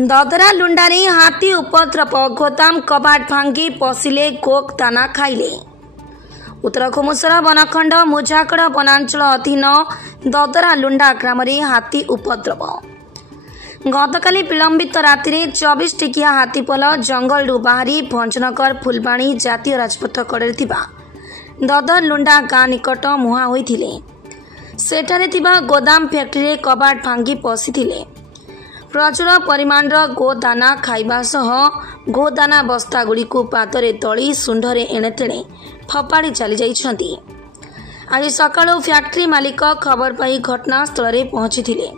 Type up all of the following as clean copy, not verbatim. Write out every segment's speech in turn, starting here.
ददरा लुंडारे हाथी उपद्रव गोदाम कबाट भांगी पशिले गोक दाना खाइले। उत्तर खुमुसर वनखंड मुजागड़ वनांचल अधीन ददरा लुंडा ग्राम हाथी उपद्रव गतकाली विलंबित राति 24 टिकिया हाथीपल जंगल बाहरी भंजनगर फुलबाणी जातीय राजपथ कड़े ददर लुंडा गाँ निकट मुहां होइथिले। सेठारे थिबा गोदाम फैक्ट्री कबाट भांगी पशिथिले। प्रचुर परिमाण गोदाना खाइबा सह गोदाना बस्ता गुड़िक पादरे दली सुंडरे एणेतेणे फपाड़ी चली जाइछंती। आज सकाळु फैक्ट्री मालिक खबर पाई घटनास्थल रे पहुंचीथिले।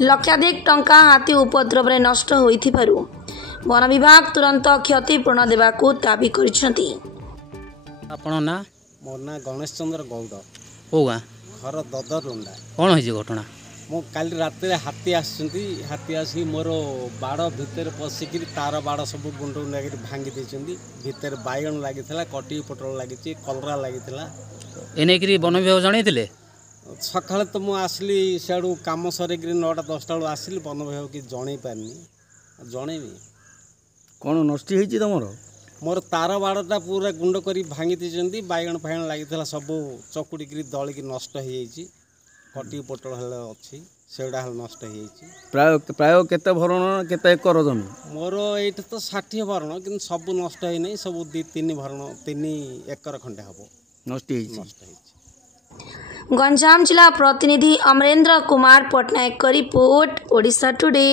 लक्षाधिक टंका हाथी उपद्रव रे नष्ट होइथिबारु वन विभाग तुरंत क्षतिपूर्ण देबाकू दाबी करिसंती। आपन ना मोर ना गणेश चंद्र गौड़ ओ गाँ घर ददर लुंडा। कौन होइछि घटना? मो काली रात हाथी हाथी आसी मोर बाड़ भितर पशिकी तार बाड़ सब गुंड लगे भांगी देती। भितर बैगण लगी कटी पोटल लगी कलरा लगी एने वन विभाग जनईले। सकाଳେ तो मु आसली सियाड़ू कम सरिक 9टा 10टा बेलू आसली वन विभाग कि जन पारनी जनईबी कौन नष्ट होती तुम? मोर तार बाड़टा पूरा गुंड कर भांगी देती। बैगण फाइगण लगी सब चकुड़िक दलिकी नष्ट हो जाइए। कटी पोटल अच्छी सेगुड़ा नष्ट हो प्राय केते भरण केते एकर जमी? मोर ये तो 60 भरण कि सब नष्ट होना सब 2-3 भरण 3 एकर खंडे हम नष्ट। गंजाम जिला प्रतिनिधि अमरेंद्र कुमार पटनायक का रिपोर्ट, ओडिशा टुडे।